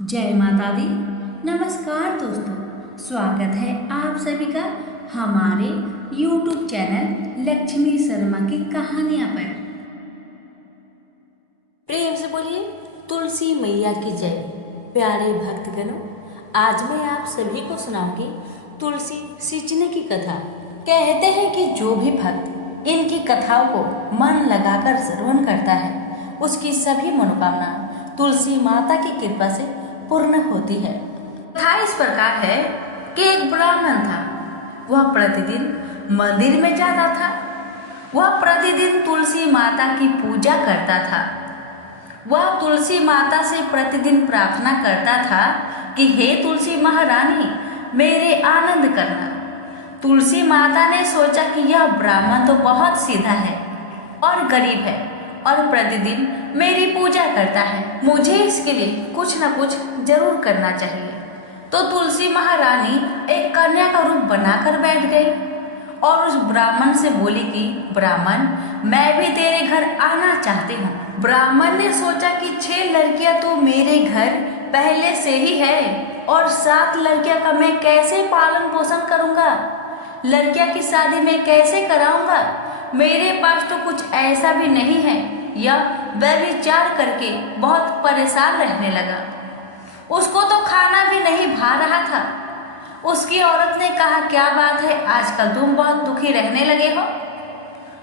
जय माता दी। नमस्कार दोस्तों, स्वागत है आप सभी का हमारे YouTube चैनल लक्ष्मी शर्मा की कहानियाँ पर। प्रेम से बोलिए तुलसी मैया की जय। प्यारे भक्तगणों, आज मैं आप सभी को सुनाऊंगी तुलसी सींचने की कथा। कहते हैं कि जो भी भक्त इनकी कथाओं को मन लगाकर श्रवण करता है उसकी सभी मनोकामना तुलसी माता की कृपा से पूर्ण होती है। कथा इस प्रकार है कि एक ब्राह्मण था। वह प्रतिदिन मंदिर में जाता था। वह प्रतिदिन तुलसी माता की पूजा करता था। वह तुलसी माता से प्रतिदिन प्रार्थना करता था कि हे तुलसी महारानी, मेरे आनंद करना। तुलसी माता ने सोचा कि यह ब्राह्मण तो बहुत सीधा है और गरीब है और प्रतिदिन मेरी पूजा करता है, मुझे इसके लिए कुछ न कुछ जरूर करना चाहिए। तो तुलसी महारानी एक कन्या का रूप बनाकर बैठ गई और उस ब्राह्मण से बोली कि ब्राह्मण, मैं भी तेरे घर आना चाहती हूँ। ब्राह्मण ने सोचा कि 6 लड़कियां तो मेरे घर पहले से ही है और 7 लड़कियां का मैं कैसे पालन पोषण करूँगा, लड़कियां की शादी में कैसे कराऊंगा, मेरे पास तो कुछ ऐसा भी नहीं है। यह व्यभिचार करके बहुत परेशान रहने लगा। उसको तो खाना भी नहीं भा रहा था। उसकी औरत ने कहा, क्या बात है, आजकल तुम बहुत दुखी रहने लगे हो।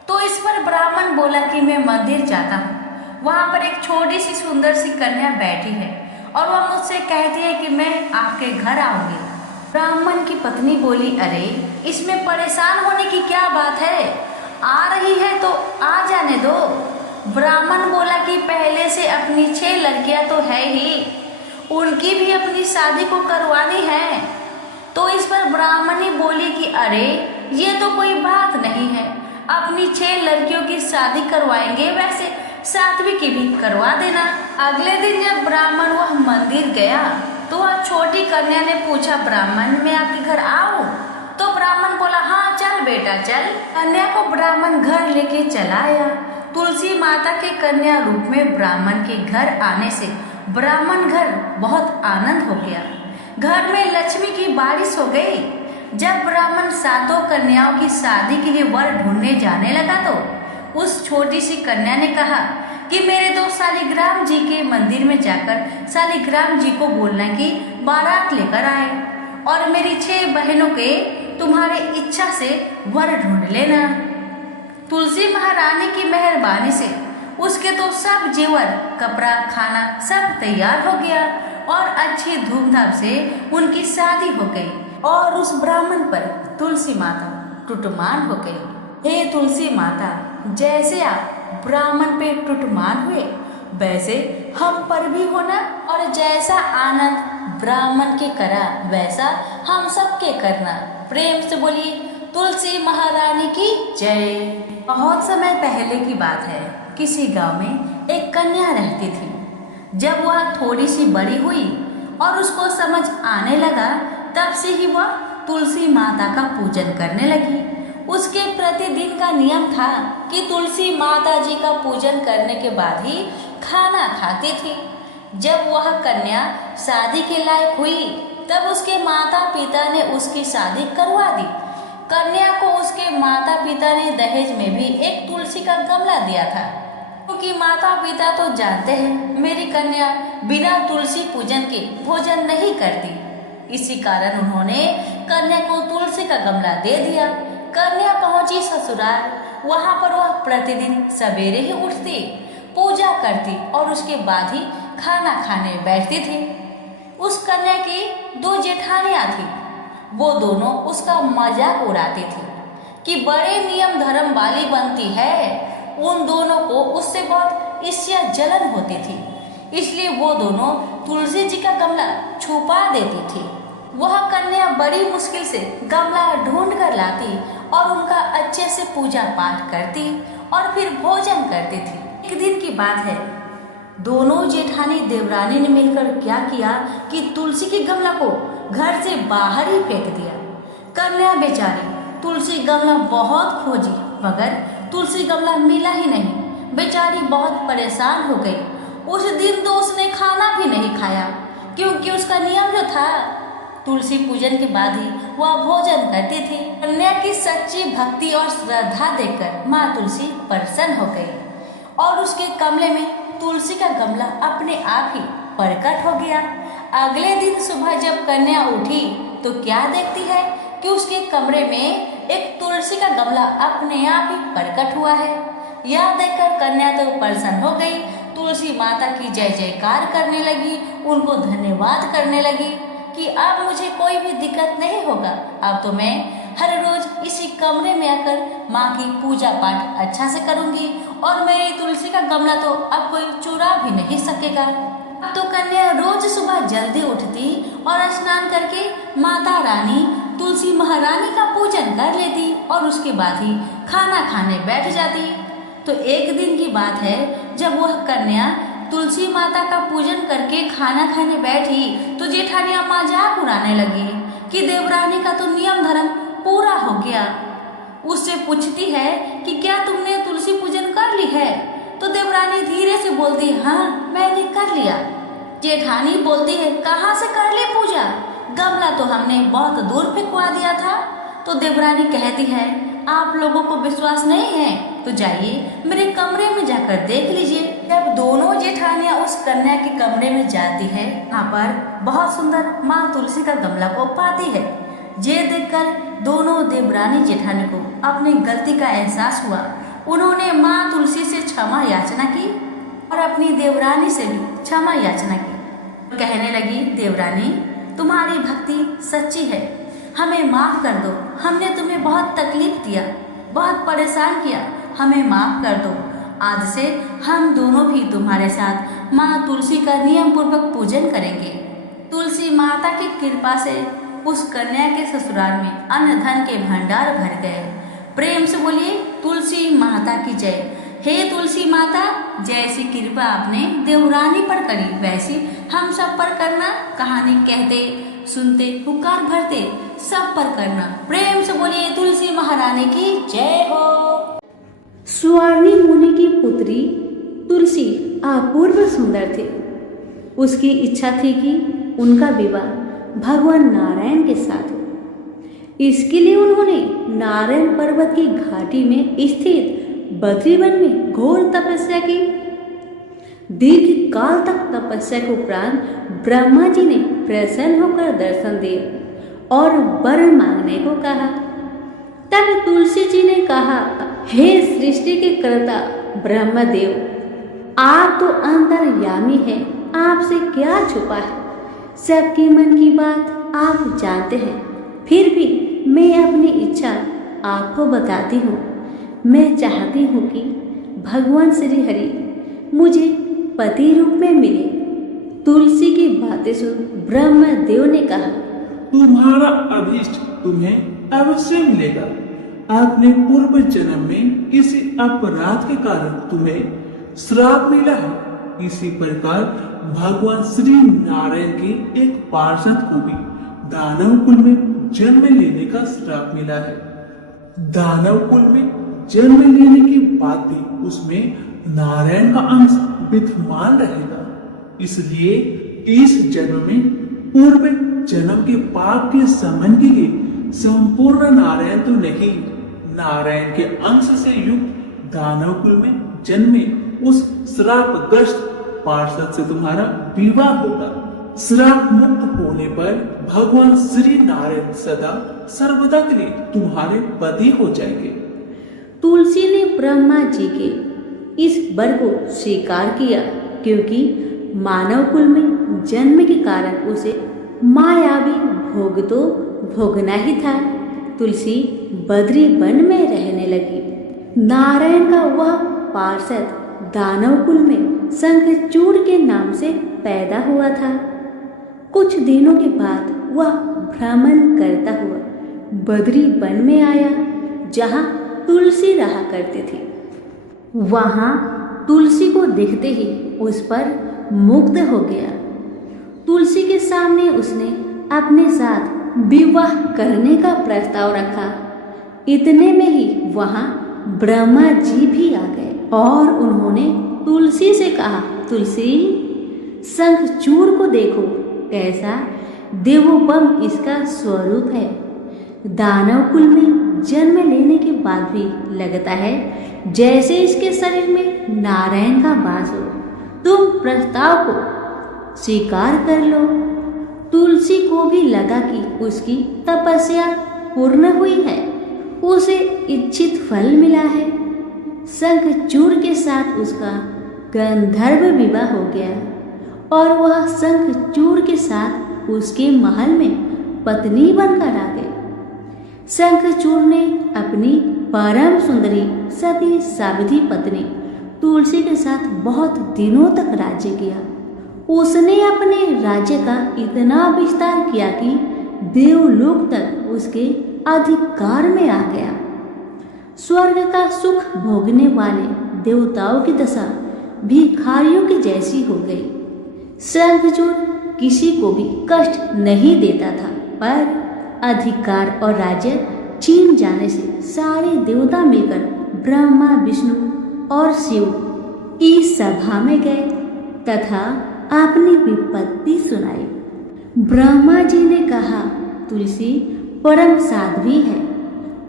तो इस पर ब्राह्मण बोला कि मैं मंदिर जाता हूँ, वहाँ पर एक छोटी सी सुंदर सी कन्या बैठी है और वह मुझसे कहती है कि मैं आपके घर आऊंगी। ब्राह्मण की पत्नी बोली, अरे इसमें परेशान होने की क्या बात है, आ रही है तो आ जाने दो। ब्राह्मण बोला कि पहले से अपनी 6 लड़कियां तो है ही, उनकी भी अपनी शादी को करवानी है। तो इस पर ब्राह्मणी बोली कि अरे ये तो कोई बात नहीं है, अपनी 6 लड़कियों की शादी करवाएंगे, वैसे 7वीं की भी करवा देना। अगले दिन जब ब्राह्मण वह मंदिर गया तो वह छोटी कन्या ने पूछा, ब्राह्मण मैं आपके घर आऊं? तो ब्राह्मण बोला, हाँ चल बेटा चल। कन्या को ब्राह्मण घर लेके चला आया। तुलसी माता के कन्या रूप में ब्राह्मण के घर आने से ब्राह्मण घर बहुत आनंद हो गया। घर में लक्ष्मी की बारिश हो गई। जब ब्राह्मण 7 कन्याओं की शादी के लिए वर ढूंढने जाने लगा तो उस छोटी सी कन्या ने कहा कि मेरे 2 शालिग्राम जी के मंदिर में जाकर शालिग्राम जी को बोलना कि बारात लेकर आए और मेरी 6 बहनों के तुम्हारी इच्छा से वर ढूंढ लेना। तुलसी महारानी की मेहरबानी से उसके तो सब जेवर, कपड़ा, खाना सब तैयार हो गया और अच्छी धूमधाम से उनकी शादी हो गई और उस ब्राह्मण पर तुलसी माता टुटमान हो गई। हे तुलसी माता, जैसे आप ब्राह्मण पे टुटमान हुए वैसे हम पर भी होना और जैसा आनंद ब्राह्मण के करा वैसा हम सबके करना। प्रेम से बोलिए तुलसी महारानी की जय। बहुत समय पहले की बात है, किसी गांव में एक कन्या रहती थी। जब वह थोड़ी सी बड़ी हुई और उसको समझ आने लगा तब से ही वह तुलसी माता का पूजन करने लगी। उसके प्रतिदिन का नियम था कि तुलसी माता जी का पूजन करने के बाद ही खाना खाती थी। जब वह कन्या शादी के लायक हुई तब उसके माता पिता ने उसकी शादी करवा दी। कन्या को उसके माता पिता ने दहेज में भी एक तुलसी का गमला दिया था, क्योंकि माता पिता तो जानते हैं मेरी कन्या बिना तुलसी पूजन के भोजन नहीं करती। इसी कारण उन्होंने कन्या को तुलसी का गमला दे दिया। कन्या पहुंची ससुराल। वहां पर वह प्रतिदिन सवेरे ही उठती, पूजा करती और उसके बाद ही खाना खाने बैठती थी। उस कन्या की 2 जेठानियां थी। वो दोनों उसका मजाक उड़ाती थी कि बड़े नियम धर्म वाली बनती है। उन दोनों को उससे बहुत ईर्ष्या जलन होती थी, इसलिए वो दोनों तुलसी जी का गमला छुपा देती थी। वह कन्या बड़ी मुश्किल से गमला ढूंढ कर लाती और उनका अच्छे से पूजा पाठ करती और फिर भोजन करती थी। एक दिन की बात है, दोनों जेठानी देवरानी ने मिलकर क्या किया कि तुलसी के गमला को घर से बाहर ही फेंक दिया। कन्या बेचारी तुलसी गमला बहुत खोजी मगर तुलसी गमला मिला ही नहीं। बेचारी बहुत परेशान हो गई। उस दिन तो उसने खाना भी नहीं खाया। क्योंकि उसका नियम जो था, तुलसी पूजन के बाद ही वह भोजन करती थी। कन्या की सच्ची भक्ति और श्रद्धा देखकर माँ तुलसी प्रसन्न हो गई और उसके कमरे में तुलसी का गमला अपने आप ही प्रकट हो गया। अगले दिन सुबह जब कन्या उठी तो क्या देखती है कि उसके कमरे में एक तुलसी का गमला अपने आप ही प्रकट हुआ है। यह देखकर कन्या तो प्रसन्न हो गई, तुलसी माता की जय जयकार करने लगी, उनको धन्यवाद करने लगी कि अब मुझे कोई भी दिक्कत नहीं होगा। अब तो मैं हर रोज इसी कमरे में आकर माँ की पूजा पाठ अच्छा से करूँगी और मेरी तुलसी का गमला तो अब कोई चुरा भी नहीं सकेगा। अब तो कन्या रोज सुबह जल्दी उठती और स्नान करके माता रानी तुलसी महारानी का पूजन कर लेती और उसके बाद ही खाना खाने बैठ जाती। तो एक दिन की बात है, जब वह कन्या तुलसी माता का पूजन करके खाना खाने बैठी तो जेठानिया मजाक उड़ाने लगी कि देवरानी का तो नियम धर्म पूरा हो गया। उससे पूछती है कि क्या तुमने तुलसी पूजन कर ली है? तो देवरानी धीरे से बोलती, हाँ मैंने कर लिया। जेठानी बोलती है, कहाँ से कर ली पूजा? गमला तो हमने बहुत दूर फेंकवा दिया था। तो देवरानी कहती है, आप लोगों को विश्वास नहीं है तो जाइए मेरे कमरे में जाकर देख लीजिए। जब दोनों जेठानियां उस कन्या के कमरे में जाती है, वहाँ पर बहुत सुंदर माँ तुलसी का गमला को पाती है। ये देखकर दोनों देवरानी जेठानी को अपनी गलती का एहसास हुआ। उन्होंने माँ तुलसी से क्षमा याचना की और अपनी देवरानी से भी क्षमा याचना की। कहने लगी, देवरानी तुम्हारी भक्ति सच्ची है, हमें माफ कर दो। हमने तुम्हें बहुत तकलीफ दिया, बहुत परेशान किया, हमें माफ कर दो। आज से हम दोनों भी तुम्हारे साथ माँ तुलसी का नियम पूर्वक पूजन करेंगे। तुलसी माता की कृपा से उस कन्या के ससुराल में अन्न धन के भंडार भर गए। प्रेम से बोलिए तुलसी माता की जय। हे तुलसी माता, जैसी कृपा आपने देवरानी पर करी वैसी हम सब पर करना। कहानी कहते सुनते पुकार भरते सब पर करना। प्रेम से बोलिए तुलसी महारानी की जय हो। स्वर्णी मुनि की पुत्री तुलसी अपूर्व सुंदर थी। उसकी इच्छा थी कि उनका विवाह भगवान नारायण के साथ हो। इसके लिए उन्होंने नारायण पर्वत की घाटी में स्थित बद्रीवन में घोर तपस्या की। दीर्घ काल तक तपस्या के उपरांत ब्रह्मा जी ने प्रसन्न होकर दर्शन दिए और वर मांगने को कहा। तब तुलसी जी ने कहा, हे सृष्टि के कर्ता ब्रह्मदेव, आप तो अंतर्यामी हैं, आपसे क्या छुपा है? सबके मन की बात आप जानते हैं। फिर भी मैं अपनी इच्छा आपको बताती हूँ। मैं चाहती हूँ कि भगवान श्री हरि मुझे पति रूप में मिले। तुलसी की बातें सुन ब्रह्मदेव ने कहा, तुम्हारा अभीष्ट तुम्हें अवश्य मिलेगा। आपने पूर्व जन्म में किसी अपराध के कारण तुम्हें श्राप मिला है। इसी प्रकार भगवान श्री नारायण के एक पार्षद को भी दानव कुल में जन्म लेने का श्राप मिला है। दानव कुल में जन्म लेने के बाद भी उसमें नारायण का अंश विद्यमान रहेगा। इसलिए इस जन्म में पूर्व जन्म के पाप के समन के लिए संपूर्ण नारायण तो नहीं, नारायण के अंश से युक्त दानव कुल में जन्मे उस श्रापग्रस्त पार्षद से तुम्हारा विवाह होगा। श्राप मुक्त होने पर भगवान श्री नारायण सदा सर्वदा के लिए तुम्हारे पति हो जाएंगे। तुलसी ने ब्रह्मा जी के इस वर को स्वीकार किया, क्योंकि मानव कुल में जन्म के कारण उसे मायावी भोग तो भोगना ही था। तुलसी बद्री वन में रहने लगी। नारायण का वह पार्षद दानव कुल में शंखचूड़ के नाम से पैदा हुआ था। कुछ दिनों के बाद वह भ्रमण करता हुआ बद्री वन में आया, जहाँ तुलसी रहा करती थी। वहाँ तुलसी को देखते ही उस पर मुग्ध हो गया। तुलसी के सामने उसने अपने साथ विवाह करने का प्रस्ताव रखा। इतने में ही वहाँ ब्रह्मा जी भी आ गए और उन्होंने तुलसी से कहा, तुलसी शंखचूड़ को देखो, कैसा देवोपम इसका स्वरूप है। दानव कुल में जन्म लेने के बाद भी लगता है जैसे इसके शरीर में नारायण का वास हो। तुम प्रस्ताव को स्वीकार कर लो। तुलसी को भी लगा कि उसकी तपस्या पूर्ण हुई है, उसे इच्छित फल मिला है। शंखचूड़ के साथ उसका गंधर्व विवाह हो गया और वह शंखचूड़ के साथ उसके महल में पत्नी बनकर आ गई। शंखचूड़ ने अपनी परम सुंदरी सती सावित्री पत्नी तुलसी के साथ बहुत दिनों तक राज्य किया। उसने अपने राज्य का इतना विस्तार किया कि देवलोक तक उसके अधिकार में आ गया। स्वर्ग का सुख भोगने वाले देवताओं की दशा भिखारियों की जैसी हो गई। शंखचूड़ किसी को भी कष्ट नहीं देता था, पर अधिकार और राज्य छीन जाने से सारे देवता मिलकर ब्रह्मा, विष्णु और शिव की सभा में गए तथा अपनी विपत्ति सुनाई। ब्रह्मा जी ने कहा, तुलसी परम साध्वी है,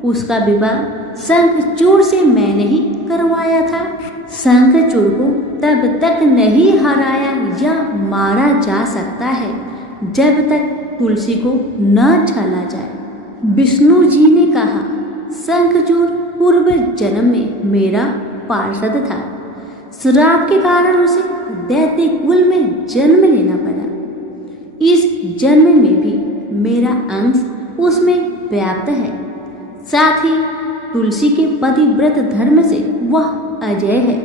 उसका विवाह शंखचूड़ से मैंने ही करवाया था। शंखचूड़ को तब तक नहीं हराया या मारा जा सकता है जब तक तुलसी को न छाला जाए। विष्णु जी ने कहा, शंखचूड़ पूर्व जन्म में मेरा पार्षद था, श्राप के कारण उसे दैत्य कुल में जन्म लेना पड़ा। इस जन्म में भी मेरा अंश उसमें व्याप्त है। साथ ही तुलसी के पतिव्रत धर्म से वह अजय है।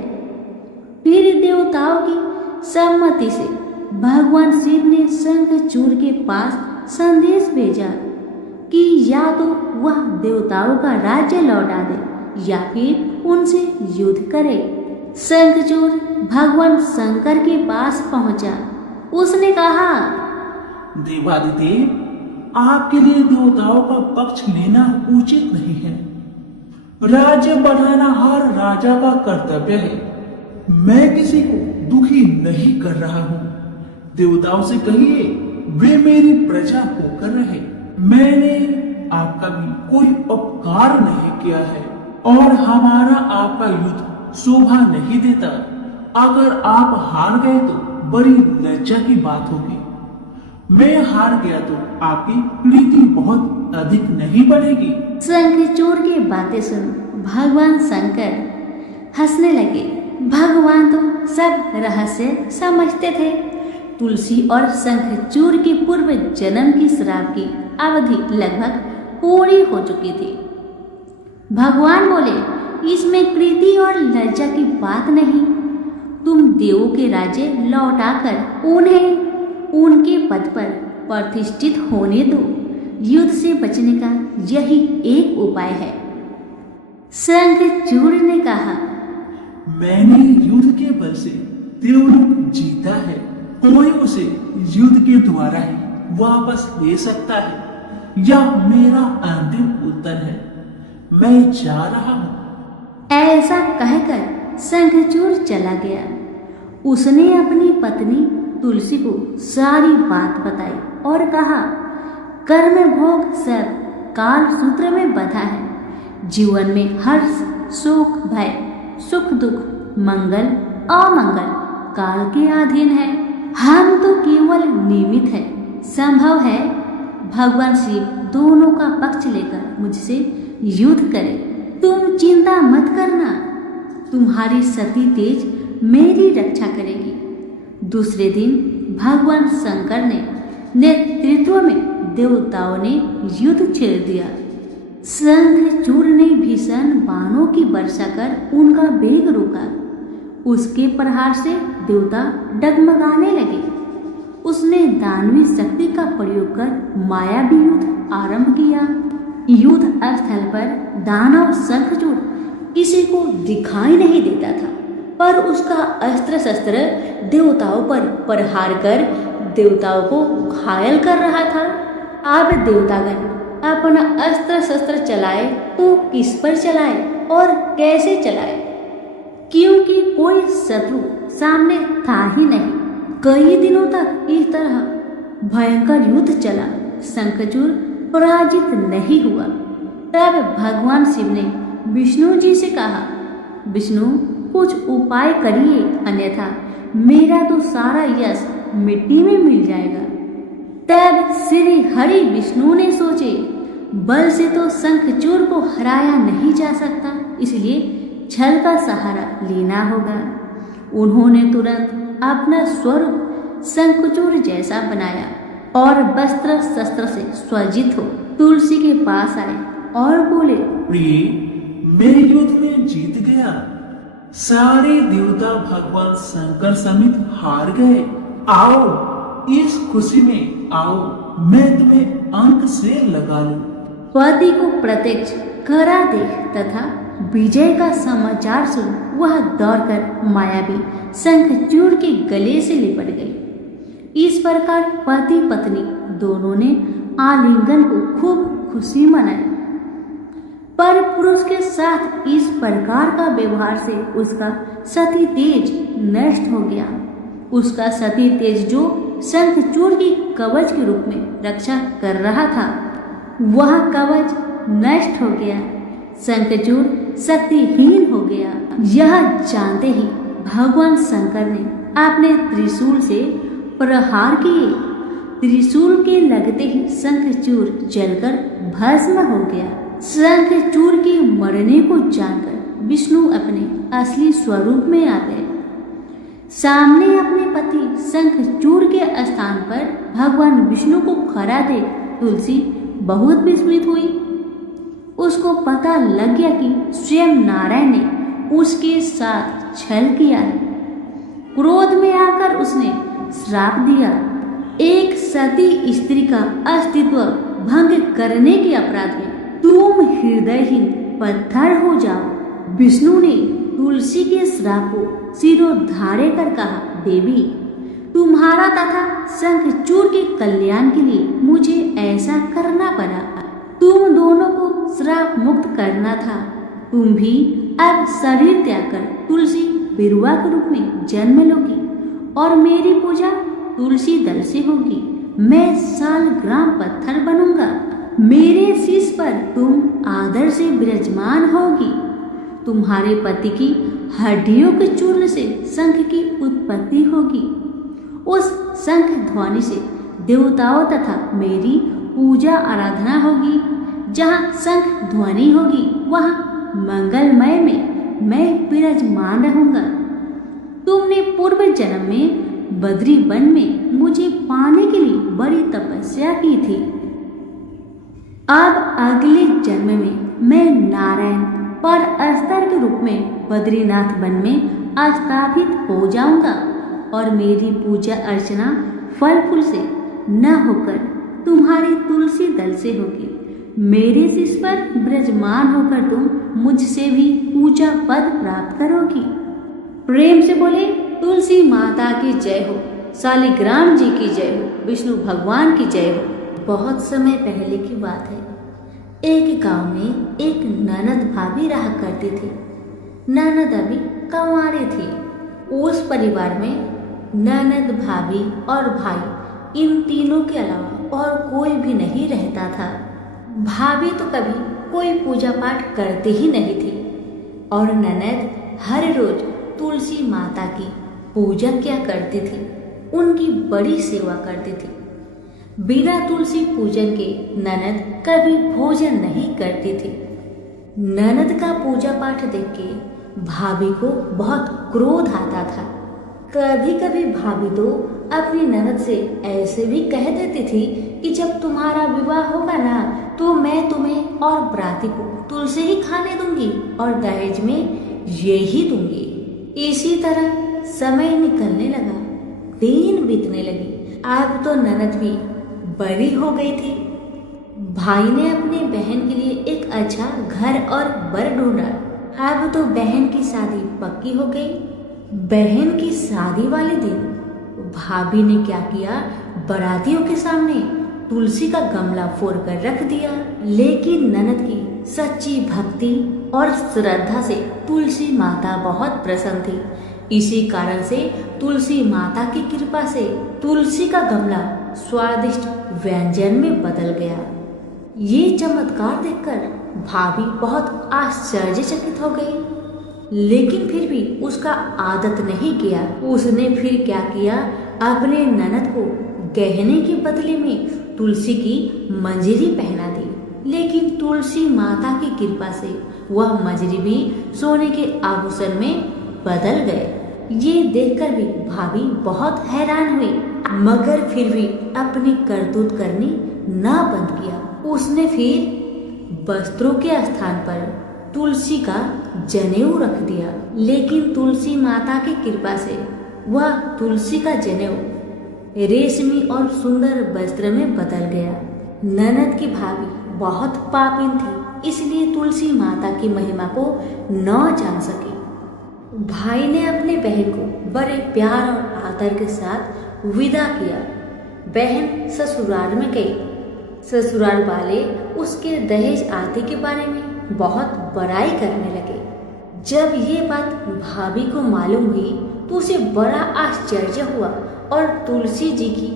फिर देवताओं की सम्मति से भगवान शिव ने शंखचूड़ के पास संदेश भेजा कि या तो वह देवताओं का राज्य लौटा दे या फिर उनसे युद्ध करे। शंखचूड़ भगवान शंकर के पास पहुंचा। उसने कहा, देवादिदेव, आपके लिए देवताओं का पक्ष लेना उचित नहीं है। राज्य बढ़ाना हर राजा का कर्तव्य है। मैं किसी को दुखी नहीं कर रहा हूँ। देवताओं से कहिए वे मेरी प्रजा होकर रहे। मैंने आपका भी कोई उपकार नहीं किया है और हमारा आपका युद्ध शोभा नहीं देता। अगर आप हार गए तो बड़ी लज्जा की बात होगी। मैं हार गया तो आपकी प्रीति बहुत अधिक नहीं बढ़ेगी। शंखचूड़ की बातें सुन भगवान शंकर हंसने लगे। भगवान तो सब रहस्य समझते थे। तुलसी और शंखचूड़ के पूर्व जन्म की श्राप की अवधि लगभग पूरी हो चुकी थी। भगवान बोले, इसमें प्रीति और लज्जा की बात नहीं। तुम देवों के राज्य लौटाकर उन्हें उनके पद पर प्रतिष्ठित होने दो। युद्ध से बचने का यही एक उपाय है। शंखचूड़ ने कहा, मैंने युद्ध के बल से देवलोक जीता है। कोई उसे युद्ध के द्वारा ही वापस ले सकता है या मेरा अंतिम उत्तर है, मैं जा रहा हूँ। ऐसा कहकर शंखचूड़ चला गया। उसने अपनी पत्नी तुलसी को सारी बात बताई और कहा, कर्म भोग सब काल सूत्र में बंधा है। जीवन में हर्ष, सुख, भय, सुख, दुख, मंगल, अमंगल काल के अधीन है। हम तो केवल निमित्त है। संभव है भगवान शिव दोनों का पक्ष लेकर मुझसे युद्ध करें। तुम चिंता मत करना, तुम्हारी सती तेज मेरी रक्षा करेगी। दूसरे दिन भगवान शंकर ने नेतृत्व में देवताओं ने युद्ध छेड़ दिया। शंखचूड़ ने भीषण बाणों की वर्षा कर उनका वेग रोका। उसके प्रहार से देवता डगमगाने लगे। उसने दानवी शक्ति का प्रयोग कर मायावी युद्ध आरंभ किया। युद्ध स्थल पर दानव शंखचूड़ किसी को दिखाई नहीं देता था, पर उसका अस्त्र शस्त्र देवताओं पर प्रहार कर देवताओं को घायल कर रहा था। अब देवतागण अपना अस्त्र शस्त्र चलाए तो किस पर चलाए और कैसे चलाए, क्योंकि कोई शत्रु सामने था ही नहीं। कई दिनों तक इस तरह भयंकर युद्ध चला। शंखचूड़ पराजित नहीं हुआ। तब भगवान शिव ने विष्णु जी से कहा, विष्णु कुछ उपाय करिए, अन्यथा मेरा तो सारा यश मिट्टी में मिल जाएगा। तब श्री हरि विष्णु ने सोचे, बल से तो शंखचूड़ को हराया नहीं जा सकता, इसलिए छल का सहारा लेना होगा। उन्होंने तुरंत अपना स्वरूप शंखचूड़ जैसा बनाया और वस्त्र शस्त्र से सज्जित हो तुलसी के पास आए और बोले, प्रिय, मैं युद्ध में जीत गया। सारे देवता भगवान शंकर समेत हार गए। आओ, इस खुशी में आओ, मैं तुम्हें अंक से लगा लूं। पति को प्रत्यक्ष करा देख तथा विजय का समाचार सुन वह दौड़कर मायावी शंखचूड़ के गले से लिपट गई। इस प्रकार पति पत्नी दोनों ने आलिंगन को खूब खुशी मनाई। पर पुरुष के साथ इस प्रकार का व्यवहार से उसका सती तेज नष्ट हो गया। उसका सती तेज जो शंखचूड़ की कवच के रूप में रक्षा कर रहा था, वह कवच नष्ट हो गया। शंखचूड़ शक्तिहीन हो गया। यह जानते ही भगवान शंकर ने अपने त्रिशूल से प्रहार किए। त्रिशूल के लगते ही शंखचूड़ जलकर भस्म हो गया। शंखचूड़ के मरने को जानकर विष्णु अपने असली स्वरूप में आ गए। सामने अपने पति शंखचूड़ के स्थान पर भगवान विष्णु को खड़ा देख तुलसी बहुत विस्मित हुई। उसको पता लग गया कि स्वयं नारायण ने उसके साथ छल किया है। क्रोध में आकर उसने श्राप दिया, एक सती स्त्री का अस्तित्व भंग करने के अपराध में तुम हृदयहीन पत्थर हो जाओ। विष्णु ने तुलसी के श्राप को सिरोधार्य कर कहा, देवी, तुम्हारा तथा शंखचूड़ के कल्याण के लिए मुझे ऐसा करना पड़ा। तुम दोनों को श्राप मुक्त करना था। तुम भी अब शरीर त्याग कर तुलसी बिरुआ के रूप में जन्म लोगी और मेरी पूजा तुलसी दल से होगी। मैं सालग्राम पत्थर बनूंगा। मेरे शीश पर तुम आदर से विराजमान होगी। तुम्हारे पति की हड्डियों के चूर्ण से शंख की उत्पत्ति होगी। उस शंख ध्वनि से देवताओं तथा मेरी पूजा आराधना होगी। जहाँ शंख ध्वनि होगी वहाँ मंगलमय में मैं विराजमान रहूंगा। तुमने पूर्व जन्म में बद्री वन में मुझे पाने के लिए बड़ी तपस्या की थी। अब अगले जन्म में मैं नारायण पर अस्तर के रूप में बद्रीनाथ वन में स्थापित हो जाऊंगा और मेरी पूजा अर्चना फल फूल से न होकर तुम्हारी तुलसी दल से होगी। मेरे शीश पर विराजमान होकर तुम मुझसे भी ऊंचा पद प्राप्त करोगी। प्रेम से बोले, तुलसी माता की जय हो, शालिग्राम जी की जय हो, विष्णु भगवान की जय हो। बहुत समय पहले की बात है। एक गांव में एक ननद भाभी रहा करती थी। ननद अभी कंवारी थी। उस परिवार में ननद, भाभी और भाई, इन तीनों के अलावा और कोई भी नहीं रहता था। भाभी तो कभी कोई पूजा पाठ करती ही नहीं थी और ननद हर रोज तुलसी माता की पूजा किया करती थी, उनकी बड़ी सेवा करती थी। बिना तुलसी पूजन के ननद कभी भोजन नहीं करती थी। ननद का पूजा पाठ देख के भाभी को बहुत क्रोध आता था। कभी कभी भाभी तो अपनी ननद से ऐसे भी कह देती थी कि जब तुम्हारा विवाह होगा ना तो मैं तुम्हें और बराती को तुलसी ही खाने दूंगी और दहेज में ये ही दूंगी। इसी तरह समय निकलने लगा, दिन बीतने लगी। अब तो ननद भी बड़ी हो गई थी। भाई ने अपनी बहन के लिए एक अच्छा घर और वर ढूंढा। अब तो बहन की शादी पक्की हो गई। बहन की शादी वाले दिन भाभी ने क्या किया, बारातियों के सामने तुलसी का गमला फोड़ कर रख दिया। लेकिन ननद की सच्ची भक्ति और श्रद्धा से तुलसी माता बहुत प्रसन्न थी। इसी कारण से तुलसी माता की कृपा से तुलसी का गमला स्वादिष्ट व्यंजन में बदल गया। ये चमत्कार देखकर भाभी बहुत आश्चर्यचकित हो गई, लेकिन फिर भी उसका आदत नहीं किया। उसने फिर क्या किया, अपने ननद को गहने के बदले में तुलसी की मंजरी पहना दी। लेकिन तुलसी माता की कृपा से वह मंजरी भी सोने के आभूषण में बदल गए। ये देखकर भी भाभी बहुत हैरान हुई, मगर फिर भी अपनी करतूत करनी ना बंद किया। उसने फिर वस्त्रों के स्थान पर तुलसी का जनेऊ रख दिया। लेकिन तुलसी माता की कृपा से वह तुलसी का जनेऊ रेशमी और सुंदर वस्त्र में बदल गया। ननद की भाभी बहुत पापिन थी, इसलिए तुलसी माता की महिमा को न जान सकी। भाई ने अपने बहन को बड़े प्यार और आदर के साथ विदा किया। बहन ससुराल में गई। ससुराल वाले उसके दहेज आदि के बारे में बहुत बड़ाई करने लगे। जब ये बात भाभी को मालूम हुई तो उसे बड़ा आश्चर्य हुआ और तुलसी जी की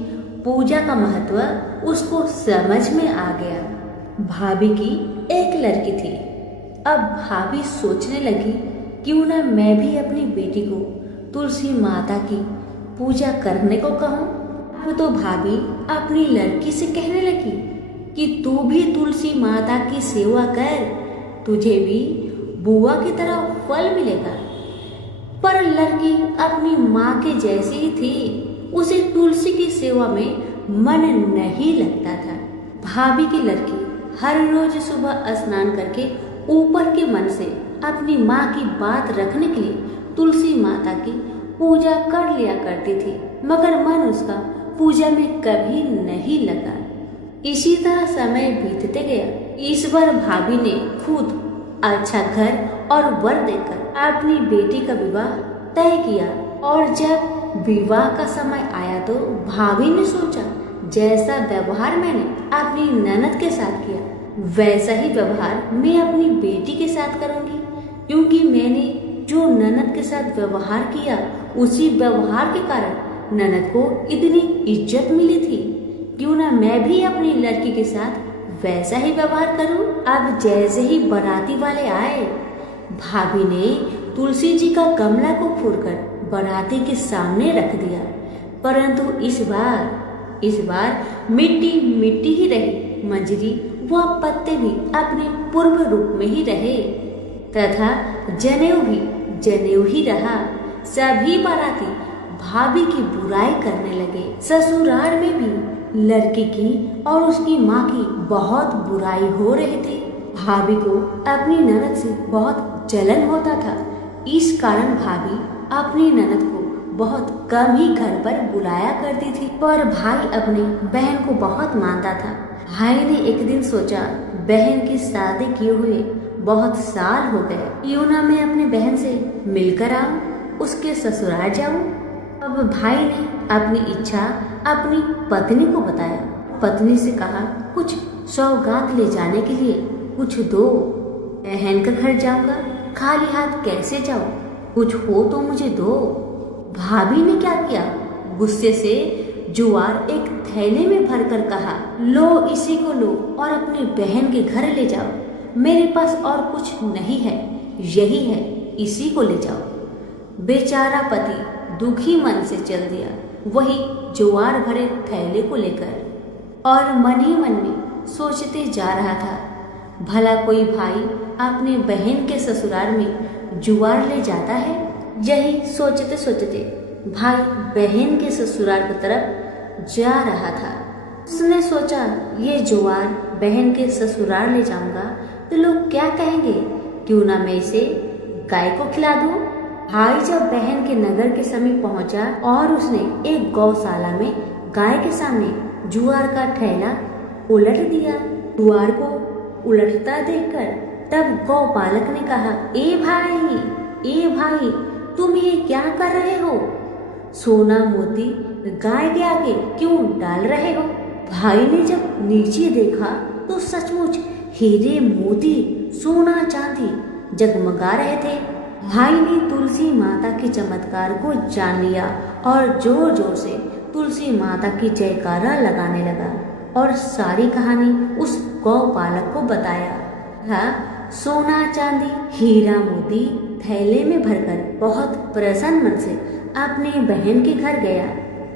पूजा का महत्व उसको समझ में आ गया। भाभी की एक लड़की थी। अब भाभी सोचने लगी, क्यों ना मैं भी अपनी बेटी को तुलसी माता की पूजा करने को कहूँ। अब तो भाभी अपनी लड़की से कहने लगी कि तू भी तुलसी माता की सेवा कर, तुझे भी बुआ की तरह फल मिलेगा। पर लड़की अपनी माँ के जैसी ही थी, उसे तुलसी की सेवा में मन नहीं लगता था। भाभी की लड़की हर रोज सुबह स्नान करके ऊपर के मन से अपनी माँ की बात रखने के लिए तुलसी माता की पूजा कर लिया करती थी, मगर मन उसका पूजा में कभी नहीं लगा। इसी तरह समय बीतते गया। इस बार भाभी ने खुद अच्छा घर और वर देकर अपनी बेटी का विवाह तय किया। और जब विवाह का समय आया तो भाभी ने सोचा, जैसा व्यवहार मैंने अपनी ननद के साथ किया वैसा ही व्यवहार मैं अपनी बेटी के साथ करूंगी, क्योंकि मैंने जो ननद के साथ व्यवहार किया उसी व्यवहार के कारण ननद को इतनी इज्जत मिली थी। क्यों ना मैं भी अपनी लड़की के साथ वैसा ही व्यवहार करूं। अब जैसे ही बाराती वाले आए, भाभी ने तुलसी जी का गमला को फोड़कर बाराती के सामने रख दिया, परंतु इस बार मिट्टी मिट्टी ही रही। मंजरी व पत्ते भी अपने पूर्व रूप में ही रहे तथा जनेऊ ही रहा। सभी बाराती भाभी की बुराई करने लगे। ससुराल में भी लड़की की और उसकी माँ की बहुत बुराई हो रही थी। भाभी को अपनी ननद से बहुत जलन होता था। इस कारण भाभी अपनी ननद को बहुत कम ही घर पर बुलाया करती थी। पर भाई अपनी बहन को बहुत मानता था। भाई ने एक दिन सोचा, बहन की शादी किए हुए बहुत साल हो गए, क्यों ना मैं अपनी बहन से मिलकर आऊं, उसके ससुराल जाऊं। अब भाई ने अपनी इच्छा अपनी पत्नी को बताया। पत्नी से कहा, कुछ सौगात ले जाने के लिए कुछ दो। बहन का घर जाऊंगा, खाली हाथ कैसे जाऊं, कुछ हो तो मुझे दो। भाभी ने क्या किया, गुस्से से ज्वार एक थैले में भरकर कहा, लो इसी को लो और अपनी बहन के घर ले जाओ। मेरे पास और कुछ नहीं है, यही है, इसी को ले जाओ। बेचारा पति दुखी मन से चल दिया, वही ज्वार भरे थैले को लेकर, और मन ही मन में सोचते जा रहा था, भला कोई भाई अपने बहन के ससुराल में ज्वार ले जाता है। यही सोचते सोचते भाई बहन के ससुराल की तरफ जा रहा था। उसने सोचा, ये ज्वार बहन के ससुराल ले जाऊंगा तो लोग क्या कहेंगे, क्यों ना मैं इसे गाय को खिला दूं। भाई जब बहन के नगर के समीप पहुंचा और उसने एक गौशाला में गाय के सामने ज्वार का थैला उलट दिया। ज्वार को उलटता देखकर तब गौपालक ने कहा, ए भाई तुम ये क्या कर रहे हो, सोना मोती गाय के आगे क्यों डाल रहे हो। भाई ने जब नीचे देखा तो सचमुच हीरे मोती सोना चांदी जगमगा रहे थे। भाई ने तुलसी माता के चमत्कार को जान लिया और जोर जोर से तुलसी माता की जयकारा लगाने लगा और सारी कहानी उस गौ पालक को बताया। वह सोना चांदी हीरा मोती थैले में भरकर बहुत प्रसन्न मन से अपने बहन के घर गया।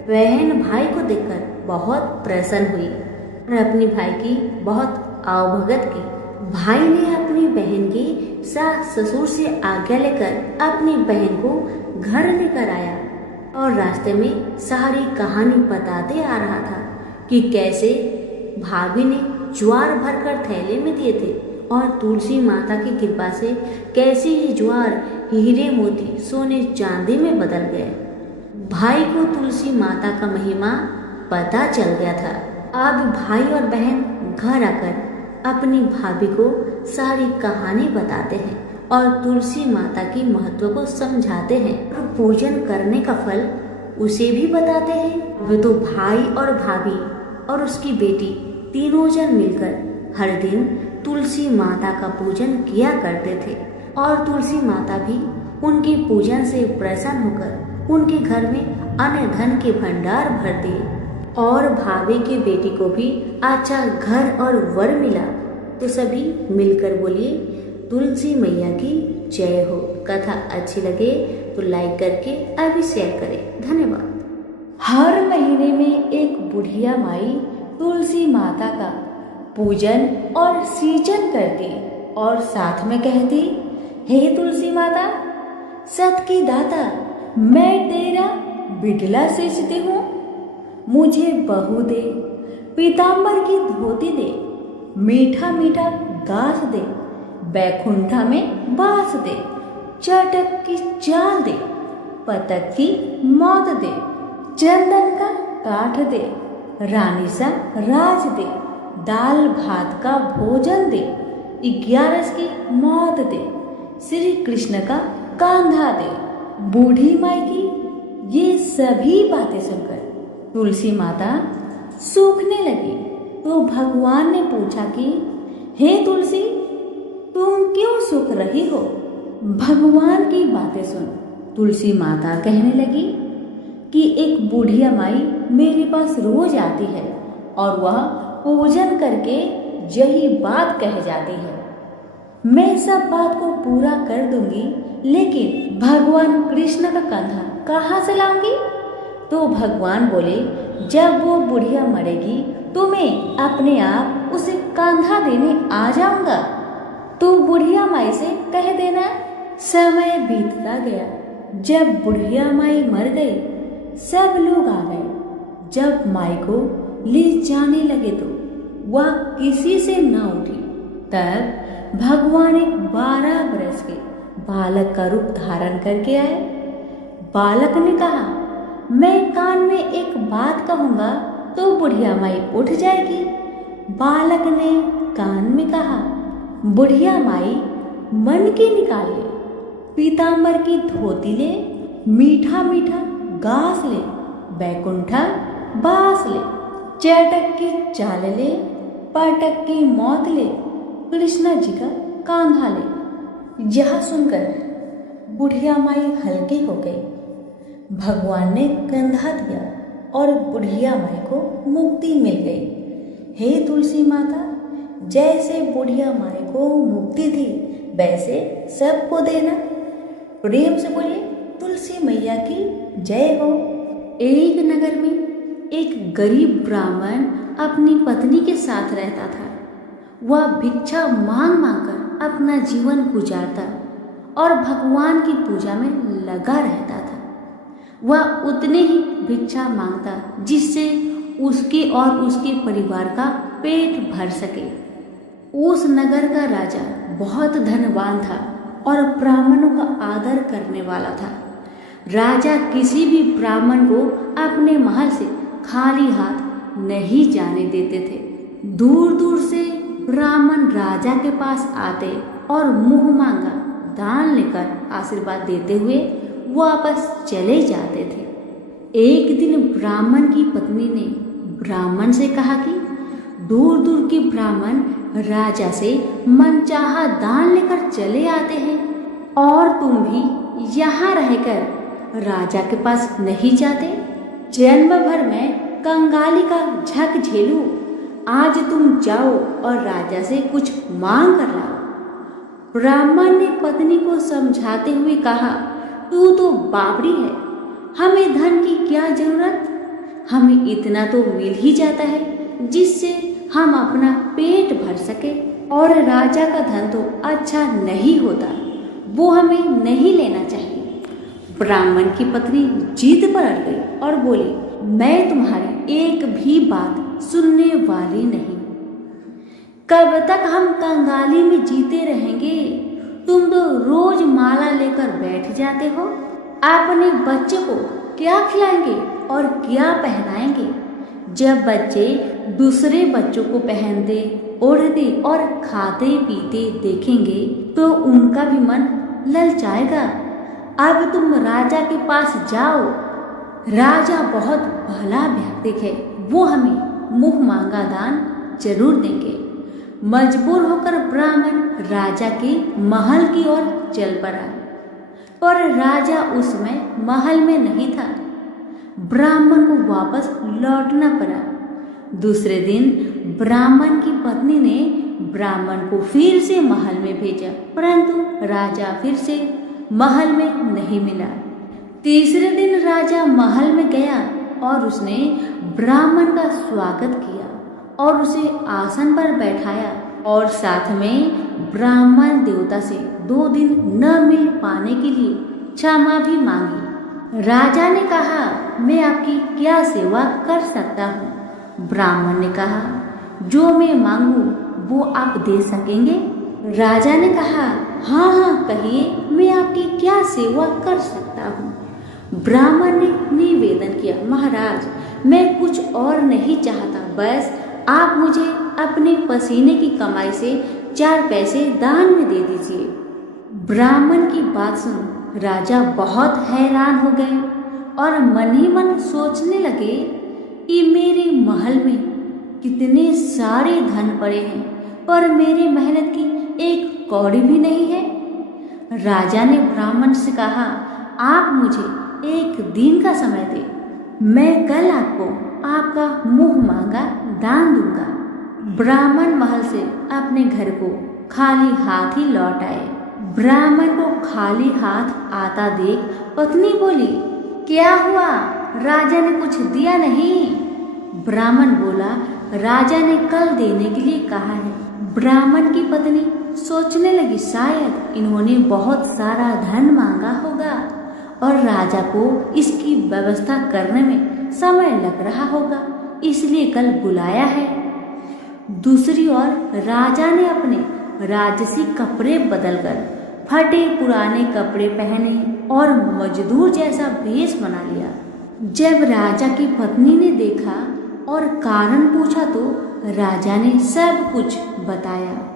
बहन भाई को देखकर बहुत प्रसन्न हुई और अपनी भाई की बहुत आवभगत की। भाई ने अपनी बहन की सास ससुर से आज्ञा लेकर अपनी बहन को घर लेकर आया और रास्ते में सारी कहानी बताते आ रहा था कि कैसे भाभी ने ज्वार भरकर थैले में दिए थे और तुलसी माता की कृपा से कैसे ये ज्वार हीरे मोती सोने चांदी में बदल गए। भाई को तुलसी माता का महिमा पता चल गया था। अब भाई और बहन घर आकर अपनी भाभी को सारी कहानी बताते हैं और तुलसी माता की महत्व को समझाते हैं और पूजन करने का फल उसे भी बताते हैं। वे तो भाई और भाभी और उसकी बेटी तीनों जन मिलकर हर दिन तुलसी माता का पूजन किया करते थे और तुलसी माता भी उनके पूजन से प्रसन्न होकर उनके घर में अन्न धन के भंडार भर दिए और भाभी की बेटी को भी अच्छा घर और वर मिला। तो सभी मिलकर बोलिए तुलसी मैया की जय हो। कथा अच्छी लगे तो लाइक करके अभी शेयर करें। धन्यवाद। हर महीने में एक बुढ़िया माई तुलसी माता का पूजन और सींचन करती और साथ में कहती, हे तुलसी माता सत की दाता, मैं तेरा बिडला सींचती हूँ, मुझे बहू दे, पीताम्बर की धोती दे, मीठा मीठा घास दे, बैकुंठा में बास दे, चटक की चाल दे, पतक की मौत दे, चंदन का काठ दे, रानी सा राज दे, दाल भात का भोजन दे, 11 की मौत दे, श्री कृष्ण का कांधा दे। बूढ़ी माई की ये सभी बातें सुनकर तुलसी माता सूखने लगी। तो भगवान ने पूछा कि हे तुलसी, तुम क्यों सूख रही हो? भगवान की बातें सुन तुलसी माता कहने लगी कि एक बुढ़िया माई मेरे पास रोज आती है और वह पूजन करके यही बात कह जाती है। मैं सब बात को पूरा कर दूंगी, लेकिन भगवान कृष्ण का कंधा कहाँ से लाऊंगी? तो भगवान बोले, जब वो बुढ़िया मरेगी तो मैं अपने आप उसे कंधा देने आ जाऊंगा। तो बुढ़िया माई से कह देना। समय बीतता गया। जब बुढ़िया माई मर गई, सब लोग आ गए। जब माई को ले जाने लगे तो वह किसी से न उठी। तब भगवान एक 12 वर्ष के बालक का रूप धारण करके आए। बालक ने कहा, मैं कान में एक बात कहूंगा तो बुढ़िया माई उठ जाएगी। बालक ने कान में कहा, बुढ़िया माई मन की निकाल ले, पीताम्बर की धोती ले, मीठा मीठा घास ले, बैकुंठा बास ले, चटक की चाल ले, पटक की मौत ले, कृष्ण जी का कांधा ले। यह सुनकर बुढ़िया माई हल्की हो गई। भगवान ने कंधा दिया और बुढ़िया माई को मुक्ति मिल गई। हे तुलसी माता, जैसे बुढ़िया माई को मुक्ति दी वैसे सबको देना। प्रेम से बोलिए तुलसी मैया की जय हो। एक नगर में एक गरीब ब्राह्मण अपनी पत्नी के साथ रहता था। वह भिक्षा मांग मांग कर अपना जीवन गुजारता और भगवान की पूजा में लगा रहता था। वह उतने ही भिक्षा मांगता जिससे उसके और उसके परिवार का पेट भर सके। उस नगर का राजा बहुत धनवान था और ब्राह्मणों का आदर करने वाला था। राजा किसी भी ब्राह्मण को अपने महल से खाली हाथ नहीं जाने देते थे। दूर दूर से ब्राह्मण राजा के पास आते और मुंह मांगा दान लेकर आशीर्वाद देते हुए वापस चले जाते थे। एक दिन ब्राह्मण की पत्नी ने ब्राह्मण से कहा कि दूर दूर के ब्राह्मण राजा से मनचाहा दान लेकर चले आते हैं और तुम भी यहाँ रहकर राजा के पास नहीं जाते। जन्म भर मैं कंगाली का झक झेलूं, आज तुम जाओ और राजा से कुछ मांग कर लाओ। ब्राह्मण ने पत्नी को समझाते हुए कहा, तू तो बावड़ी है, हमें धन की क्या जरूरत, हमें इतना तो मिल ही जाता है जिससे हम अपना पेट भर सके, और राजा का धन तो अच्छा नहीं होता, वो हमें नहीं लेना चाहिए। ब्राह्मण की पत्नी जिद पर अड़ गई और बोली, मैं तुम्हारी एक भी बात सुनने वाली नहीं। कब तक हम कंगाली में जीते रहेंगे? तुम तो रोज माला लेकर बैठ जाते हो, अपने बच्चे को क्या खिलाएंगे और क्या पहनाएंगे? जब बच्चे दूसरे बच्चों को पहनते, ओढ़ते और खाते पीते देखेंगे तो उनका भी मन ललचाएगा। अब तुम राजा के पास जाओ, राजा बहुत भला व्यक्ति है, वो हमें मुंह मांगा दान जरूर देंगे। मजबूर होकर ब्राह्मण राजा के महल की ओर चल पड़ा, पर राजा उसमें महल में नहीं था। ब्राह्मण को वापस लौटना पड़ा। दूसरे दिन ब्राह्मण की पत्नी ने ब्राह्मण को फिर से महल में भेजा, परंतु राजा फिर से महल में नहीं मिला। तीसरे दिन राजा महल में गया और उसने ब्राह्मण का स्वागत किया और उसे आसन पर बैठाया और साथ में ब्राह्मण देवता से 2 दिन न मिल पाने के लिए क्षमा भी मांगी। राजा ने कहा, मैं आपकी क्या सेवा कर सकता हूँ? ब्राह्मण ने कहा, जो मैं मांगू वो आप दे सकेंगे? राजा ने कहा, हाँ हाँ कहिए, मैं आपकी क्या सेवा कर सकता हूँ? ब्राह्मण ने निवेदन किया, महाराज मैं कुछ और नहीं चाहता, बस आप मुझे अपने पसीने की कमाई से 4 पैसे दान में दे दीजिए। ब्राह्मण की बात सुन राजा बहुत हैरान हो गए और मन ही मन सोचने लगे कि मेरे महल में कितने सारे धन पड़े हैं, पर मेरी मेहनत की एक कौड़ी भी नहीं है। राजा ने ब्राह्मण से कहा, आप मुझे 1 दिन का समय दे, मैं कल आपको आपका मुंह मांगा दान दूंगा। ब्राह्मण महल से अपने घर को खाली हाथ ही लौट आए। ब्राह्मण को खाली हाथ आता देख पत्नी बोली, क्या हुआ, राजा ने कुछ दिया नहीं? ब्राह्मण बोला, राजा ने कल देने के लिए कहा है। ब्राह्मण की पत्नी सोचने लगी, शायद इन्होंने बहुत सारा धन मांगा होगा और राजा को इसकी व्यवस्था करने में समय लग रहा होगा, इसलिए कल बुलाया है। दूसरी ओर राजा ने अपने राजसी कपड़े बदलकर फटे पुराने कपड़े पहने और मजदूर जैसा भेष बना लिया। जब राजा की पत्नी ने देखा और कारण पूछा तो राजा ने सब कुछ बताया।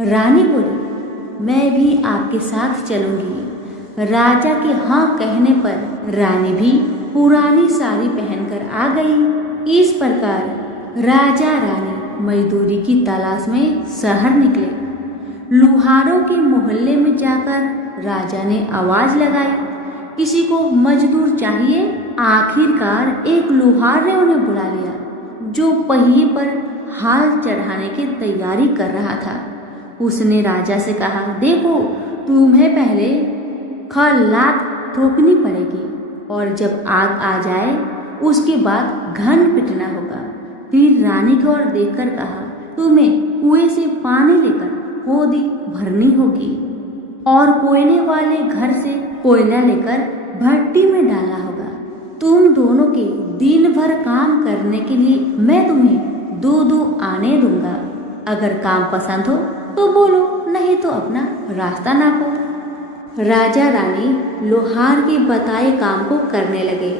रानी बोली, मैं भी आपके साथ चलूंगी। राजा के हाँ कहने पर रानी भी पुरानी साड़ी पहनकर आ गई। इस प्रकार राजा रानी मजदूरी की तलाश में शहर निकले। लुहारों के मोहल्ले में जाकर राजा ने आवाज लगाई, किसी को मजदूर चाहिए? आखिरकार एक लुहार ने उन्हें बुला लिया, जो पहिए पर हाल चढ़ाने की तैयारी कर रहा था। उसने राजा से कहा, देखो तुम्हें पहले खलात ठोकनी पड़ेगी और जब आग आ जाए उसके बाद घन पिटना होगा। फिर रानी की ओर देखकर कहा, तुम्हें कुएं से पानी लेकर होदी भरनी होगी और कोयले वाले घर से कोयला लेकर भट्टी में डालना होगा। तुम दोनों के दिन भर काम करने के लिए मैं तुम्हें 2-2 आने दूंगा। अगर काम पसंद हो तो बोलो, नहीं तो अपना रास्ता नापो। राजा रानी लोहार के बताए काम को करने लगे।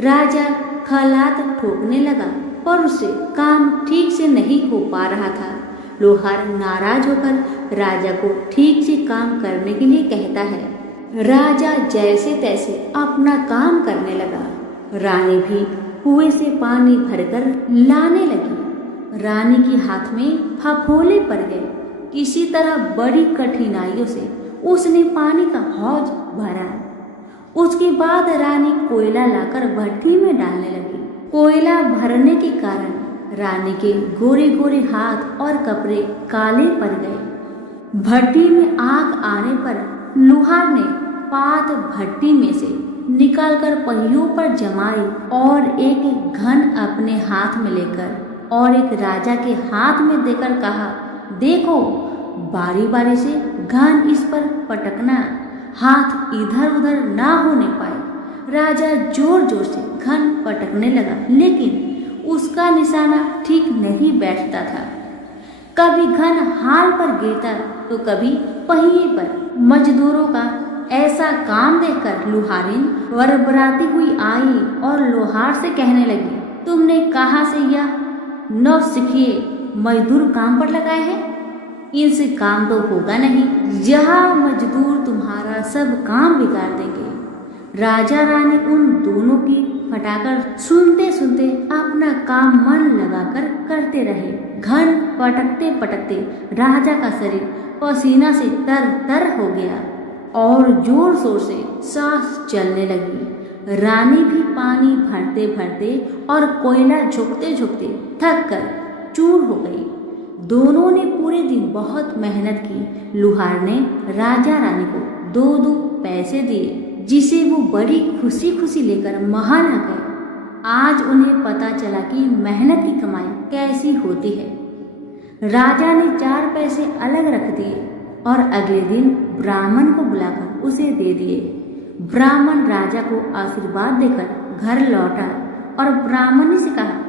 राजा खलात ठोकने लगा पर उससे काम ठीक से नहीं हो पा रहा था। लोहार नाराज होकर राजा को ठीक से काम करने के लिए कहता है। राजा जैसे तैसे अपना काम करने लगा। रानी भी कुएं से पानी भरकर लाने लगी। रानी के हाथ में फफोले पड़ गए। किसी तरह बड़ी कठिनाइयों से उसने पानी का हौज भरा उसके बाद रानी कोयला लाकर भट्टी में डालने लगी। कोयला भरने के कारण रानी के गोरे गोरे हाथ और कपड़े काले पड़ गए। भट्टी में आग आने पर लुहार ने पात भट्टी में से निकालकर पहियों पर जमाई और एक घन अपने हाथ में लेकर और एक राजा के हाथ में देकर कहा, देखो, बारी बारी से घन इस पर पटकना, हाथ इधर उधर ना होने पाए। राजा जोर जोर से घन पटकने लगा, लेकिन उसका निशाना ठीक नहीं बैठता था। कभी घन हाल पर गिरता तो कभी पहिए पर। मजदूरों का ऐसा काम देखकर लुहारिन बरबराती हुई आई और लोहार से कहने लगी, तुमने कहाँ से यह नौसिखिए मजदूर काम पर लगाए हैं? इनसे काम तो होगा नहीं। यह मजदूर तुम्हारा सब काम बिगाड़ देंगे। राजा रानी उन दोनों की फटाकर सुनते सुनते अपना काम मन लगाकर करते रहे। घन पटकते पटकते राजा का शरीर पसीना से तर तर हो गया और जोर शोर से सांस चलने लगी। रानी भी पानी भरते भरते और कोयला झोंकते झोंकते थक कर चूर हो गई। दोनों ने पूरे दिन बहुत मेहनत की। लुहार ने राजा रानी को 2-2 पैसे दिए, जिसे वो बड़ी खुशी खुशी लेकर महल आ गए। आज उन्हें पता चला कि मेहनत की कमाई कैसी होती है। राजा ने 4 पैसे अलग रख दिए और अगले दिन ब्राह्मण को बुलाकर उसे दे दिए। ब्राह्मण राजा को आशीर्वाद देकर घर लौटा और ब्राह्मण ने से कहा,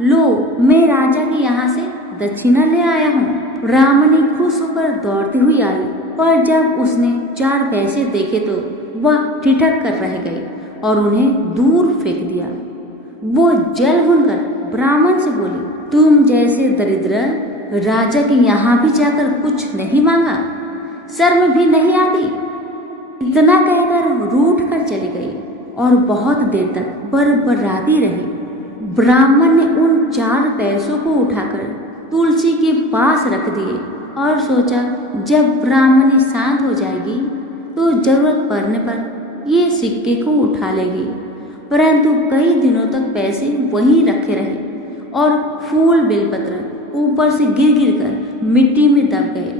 लो, मैं राजा के यहाँ से दक्षिणा ले आया हूँ। ब्राह्मणी खुश होकर दौड़ती हुई आई, पर जब उसने 4 पैसे देखे तो वह ठिठक कर रह गई और उन्हें दूर फेंक दिया। वो जल भूनकर ब्राह्मण से बोली, तुम जैसे दरिद्र राजा के यहाँ भी जाकर कुछ नहीं मांगा, शर्म भी नहीं आती। इतना कहकर रूठ कर चली गई और बहुत देर तक बरबराती रही। ब्राह्मण ने उन 4 पैसों को उठाकर तुलसी के पास रख दिए और सोचा, जब ब्राह्मणी शांत हो जाएगी तो जरूरत पड़ने पर ये सिक्के को उठा लेगी। परंतु कई दिनों तक पैसे वहीं रखे रहे और फूल बेलपत्र ऊपर से गिर गिर कर मिट्टी में दब गए।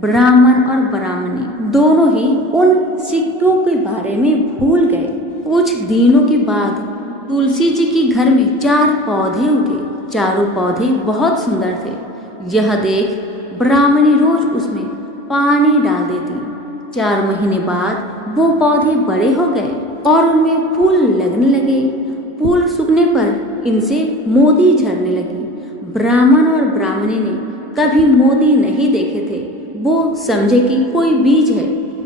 ब्राह्मण और ब्राह्मणी दोनों ही उन सिक्कों के बारे में भूल गए। कुछ दिनों के बाद तुलसी जी के घर में 4 पौधे उगे। चारों पौधे बहुत सुंदर थे। यह देख ब्राह्मणी रोज उसमें पानी डाल देती। 4 महीने बाद वो पौधे बड़े हो गए और उनमें फूल लगने लगे। फूल सूखने पर इनसे मोती झड़ने लगी। ब्राह्मण और ब्राह्मणी ने कभी मोती नहीं देखे थे। वो समझे कि कोई बीज है।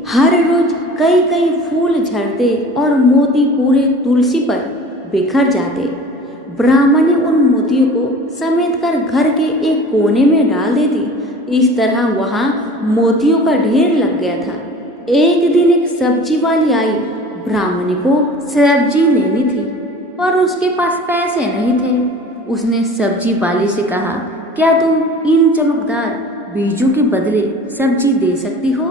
हर रोज कई कई फूल झड़ते और मोती पूरे तुलसी पर बिखर जाते। ब्राह्मणी उन मोतियों को समेट कर घर के एक कोने में डाल देती। इस तरह वहां मोतियों का ढेर लग गया था। एक दिन एक सब्जी वाली आई। ब्राह्मणी को सब्जी लेनी थी, पर उसके पास पैसे नहीं थे। उसने सब्जी वाली से कहा, क्या तुम इन चमकदार बीजों के बदले सब्जी दे सकती हो?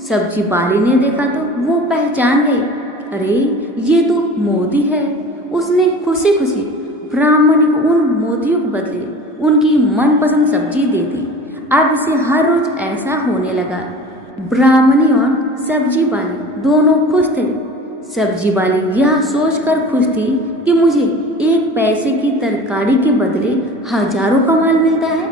सब्जी वाली ने देखा तो वो पहचान गई, अरे ये तो मोती है। उसने खुशी खुशी ब्राह्मणी को उन मोतियों के बदले उनकी मनपसंद सब्जी दे दी। अब से हर रोज ऐसा होने लगा। ब्राह्मणी और सब्जी वाली दोनों खुश थे। सब्जी वाली यह सोचकर खुश थी कि मुझे 1 पैसे की तरकारी के बदले हजारों का माल मिलता है,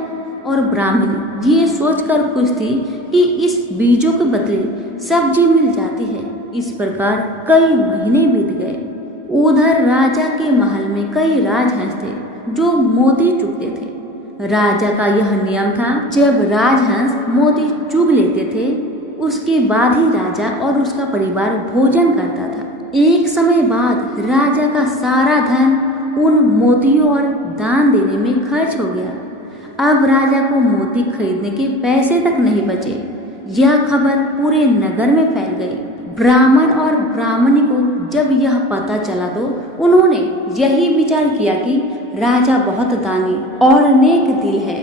और ब्राह्मणी ये सोचकर खुश थी कि इस बीजों के बदले सब्जी मिल जाती है। इस प्रकार कई महीने बीत गए। उधर राजा के महल में कई राजहंस थे जो मोती चुगते थे। राजा का यह नियम था, जब राजहंस मोती चुग लेते थे उसके बाद ही राजा और उसका परिवार भोजन करता था। एक समय बाद राजा का सारा धन उन मोतियों और दान देने में खर्च हो गया। अब राजा को मोती खरीदने के पैसे तक नहीं बचे। यह खबर पूरे नगर में फैल गई। ब्राह्मण और ब्राह्मणी को जब यह पता चला तो उन्होंने यही विचार किया कि राजा बहुत दानी और नेक दिल है।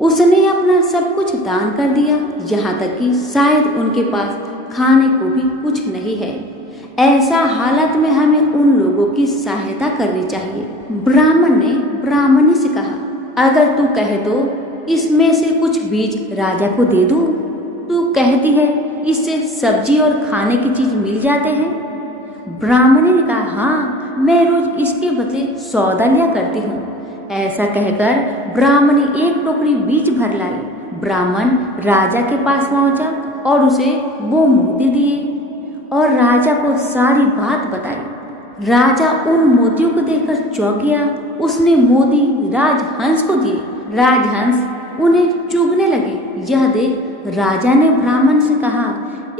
उसने अपना सब कुछ दान कर दिया, यहाँ तक कि शायद उनके पास खाने को भी कुछ नहीं है। ऐसा हालत में हमें उन लोगों की सहायता करनी चाहिए। ब्राह्मण ने ब्राह्मणी से कहा, अगर तू कहे तो इसमें से कुछ बीज राजा को दे दूं? तू कहती है इससे सब्जी और खाने की चीज मिल जाते हैं। ब्राह्मणी ने कहा, हाँ, मैं रोज इसके बदले सौदा लिया करती हूँ। ऐसा कहकर ब्राह्मणी एक टोकरी बीज भर लाई। ब्राह्मण राजा के पास पहुंचा और उसे वो मोती दिए और राजा को सारी बात बताई। राजा उन मोतियों को देखकर चौंक गया। उसने मोती राजहंस को दिए। राजहंस उन्हें चुगने लगे। यह देख राजा ने ब्राह्मण से कहा,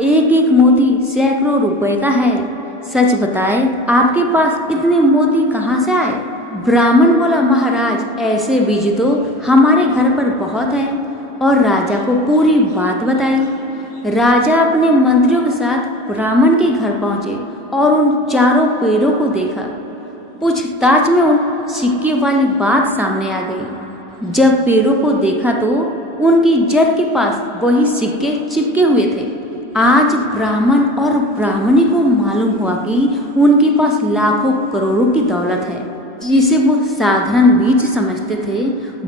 एक एक मोती सैकड़ों रुपए का है। सच बताए, आपके पास इतने मोती कहाँ से आए? ब्राह्मण बोला, महाराज, ऐसे बीज तो हमारे घर पर बहुत है। और राजा को पूरी बात बताई। राजा अपने मंत्रियों के साथ ब्राह्मण के घर पहुंचे और उन चारों पेड़ों को देखा। पूछताछ में उन सिक्के वाली बात सामने आ गई। जब पेड़ों को देखा तो उनकी जड़ के पास वही सिक्के चिपके हुए थे। आज ब्राह्मण और ब्राह्मणी को मालूम हुआ कि उनके पास लाखों करोड़ों की दौलत है, जिसे वो साधारण बीज समझते थे।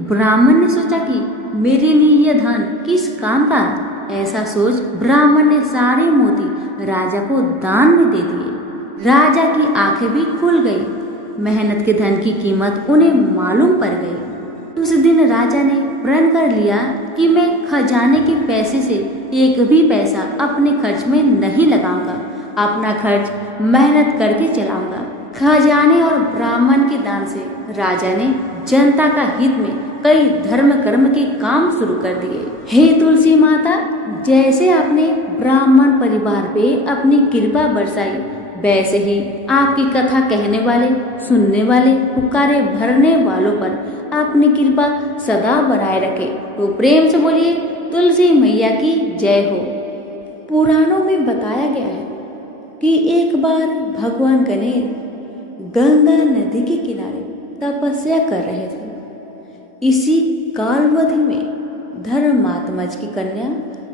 ब्राह्मण ने सोचा कि मेरे लिए यह धन किस काम का? ऐसा सोच ब्राह्मण ने सारे मोती राजा को दान में दे दिए। राजा की आंखें भी खुल गई। मेहनत के धन की कीमत उन्हें मालूम पड़ गई। उस दिन राजा ने प्रण कर लिया कि मैं खजाने के पैसे से एक भी पैसा अपने खर्च में नहीं लगाऊंगा। अपना खर्च मेहनत करके चलाऊंगा। खजाने और ब्राह्मण के दान से राजा ने जनता का हित में कई धर्म कर्म के काम शुरू कर दिए। हे तुलसी माता, जैसे आपने ब्राह्मण परिवार पे अपनी कृपा बरसाई, वैसे ही आपकी कथा कहने वाले, सुनने वाले, पुकारे भरने वालों पर अपनी कृपा सदा बनाए रखे। तो प्रेम से बोलिए, तुलसी मैया की जय हो। पुराणों में बताया गया है कि एक बार भगवान गणेश गंगा नदी के किनारे तपस्या कर रहे थे। इसी कालवधि में धर्मात्मज की कन्या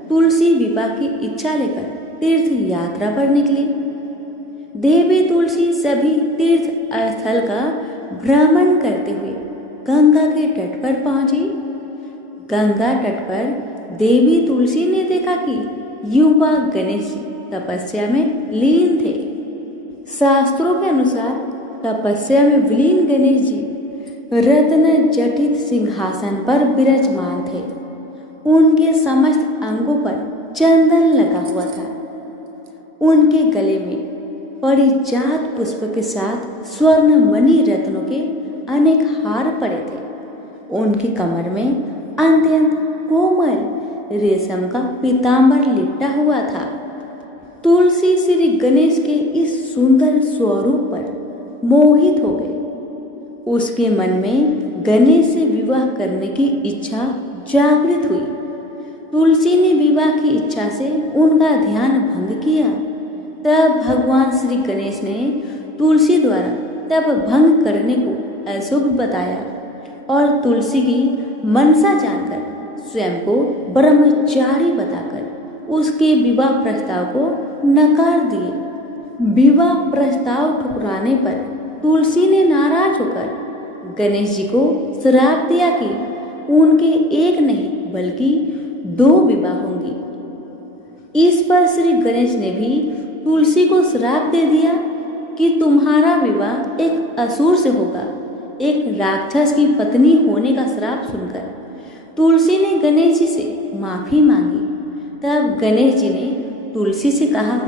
तुलसी विवाह की इच्छा लेकर तीर्थ यात्रा पर निकली। देवी तुलसी सभी तीर्थ स्थल का भ्रमण करते हुए गंगा के तट पर पहुंची। गंगा तट पर देवी तुलसी ने देखा कि युवा गणेश जी तपस्या में लीन थे। शास्त्रों के अनुसार तपस्या में विलीन गणेश जी रत्न जटित सिंहासन पर विराजमान थे। उनके समस्त अंगों पर चंदन लगा हुआ था। उनके गले में परिजात पुष्प के साथ स्वर्ण मणि रत्नों के अनेक हार पड़े थे। उनकी कमर में अत्यंत कोमल रेशम का पीतांबर लिपटा हुआ था। तुलसी श्री गणेश के इस सुंदर स्वरूप पर मोहित हो गए। उसके मन में गणेश से विवाह करने की इच्छा जागृत हुई। तुलसी ने विवाह की इच्छा से उनका ध्यान भंग किया। तब भगवान श्री गणेश ने तुलसी द्वारा तप भंग करने को अशुभ बताया और तुलसी की मनसा जानकर स्वयं को ब्रह्मचारी बताकर उसके विवाह प्रस्ताव को नकार दिए। विवाह प्रस्ताव ठुकराने पर तुलसी ने नाराज होकर गणेश जी को श्राप दिया कि उनके एक नहीं बल्कि 2 विवाह होंगी। इस पर श्री गणेश ने भी तुलसी को श्राप दे दिया कि तुम्हारा विवाह एक असुर से होगा। एक राक्षस की पत्नी होने का श्राप सुनकर तुलसी ने गणेश जी से माफी मांगी। तब गणेश जी ने तुलसी से कहा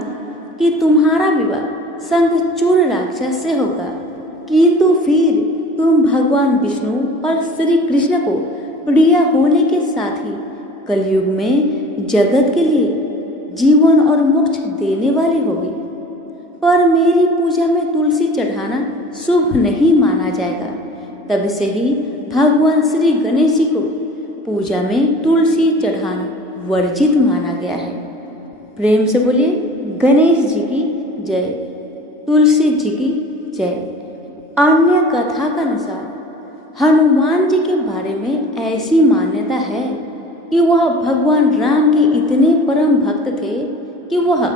कि तुम्हारा विवाह शंखचूड़ राक्षस से होगा, किंतु फिर तुम भगवान विष्णु और श्री कृष्ण को प्रिय होने के साथ ही कलयुग में जगत के लिए जीवन और मोक्ष देने वाली होगी। पर मेरी पूजा में तुलसी चढ़ाना शुभ नहीं माना जाएगा। तब से ही भगवान श्री गणेश जी को पूजा में तुलसी चढ़ाना वर्जित माना गया है। प्रेम से बोलिए, गणेश जी की जय, तुलसी जी की जय। अन्य कथा के अनुसार हनुमान जी के बारे में ऐसी मान्यता है कि वह भगवान राम के इतने परम भक्त थे कि वह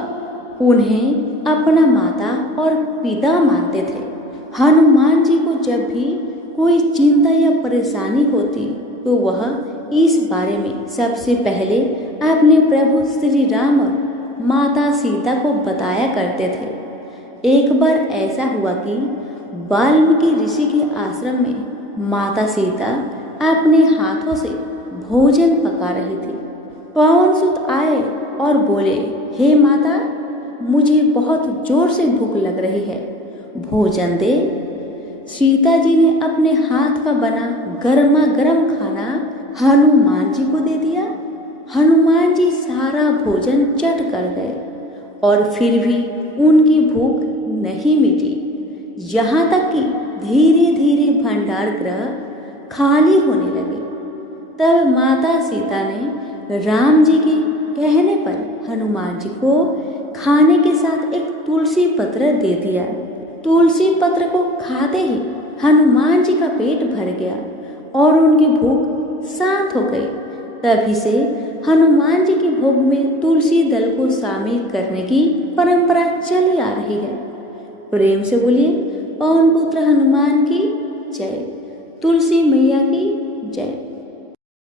उन्हें अपना माता और पिता मानते थे। हनुमान जी को जब भी कोई चिंता या परेशानी होती तो वह इस बारे में सबसे पहले अपने प्रभु श्री राम और माता सीता को बताया करते थे। एक बार ऐसा हुआ कि वाल्मीकि ऋषि के आश्रम में माता सीता अपने हाथों से भोजन पका रही थी। पवन सुत आए और बोले, हे माता, मुझे बहुत जोर से भूख लग रही है, भोजन दे। सीता जी ने अपने हाथ का बना गर्मा गर्म खाना हनुमान जी को दे दिया। हनुमान जी सारा भोजन चट कर गए और फिर भी उनकी भूख नहीं मिटी। यहाँ तक कि धीरे धीरे भंडार गृह खाली होने लगे। तब माता सीता ने राम जी के कहने पर हनुमान जी को खाने के साथ एक तुलसी पत्र दे दिया। तुलसी पत्र को खाते ही हनुमान जी का पेट भर गया और उनकी भूख शांत हो गई। तभी से हनुमान जी की भोग में तुलसी दल को शामिल करने की परंपरा चली आ रही है। प्रेम से बोलिए, पवन पुत्र हनुमान की जय, तुलसी मैया की जय।